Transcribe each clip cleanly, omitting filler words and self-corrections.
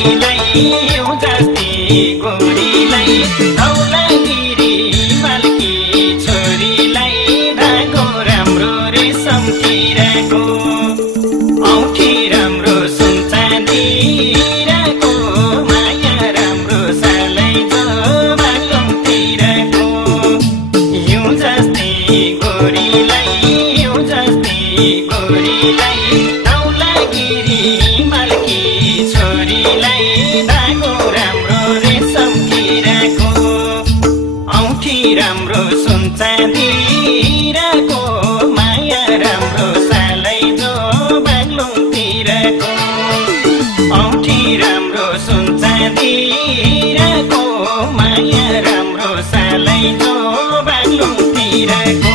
गोरीलाई जस्ती गोरीलाई धौलागिरी मालकी छोरीलाई धागो राम्रो रेशम किराको औँठी राम्रो सुन चाँदी हिराको माया राम्रो सालै जो बालुङतिरको हिउँ जस्ती गोरीलाई धौलागिरी मालकी छोरीलाई धागो राम्रो रेशम किराको औँठी राम्रो सुन चाँदी हिराको माया राम्रो सालै जो बागलुङतिरको औँठी राम्रो सुन चाँदी हिराको माया राम्रो सालै जो बागलुङतिरको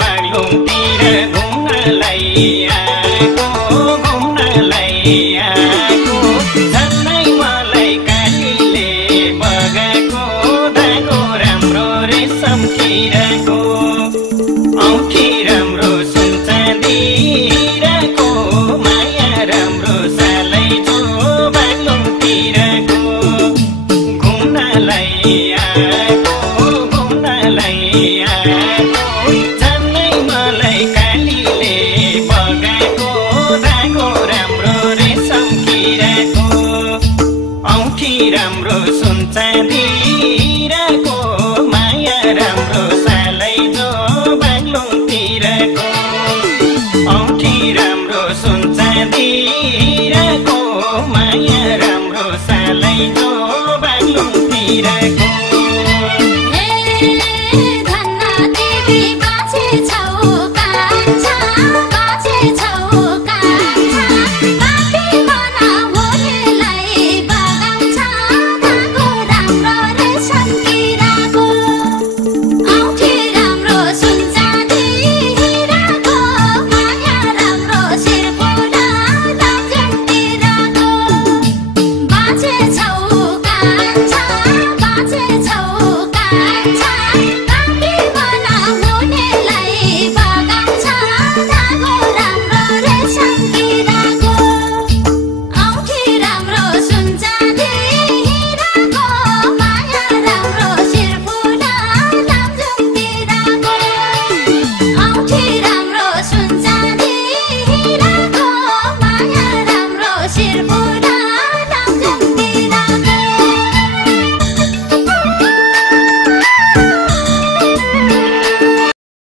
बागलुङतिर घुम्नलाई आएको झन्नै मलाई कालीले बगाएको धागो राम्रो रेशम किराको औँठी राम्रो सुन चाँदी हिराको माया राम्रो सालै जो बागलुङतिरको घुम्नलाई आएको झन्नै मलाई कालीले बगाएको धागो राम्रो रेशम किराको औँठी राम्रो सुन चाँदी हिराको माया राम्रो सालै जो बागलुङतिरको औँठी राम्रो सुन चाँदी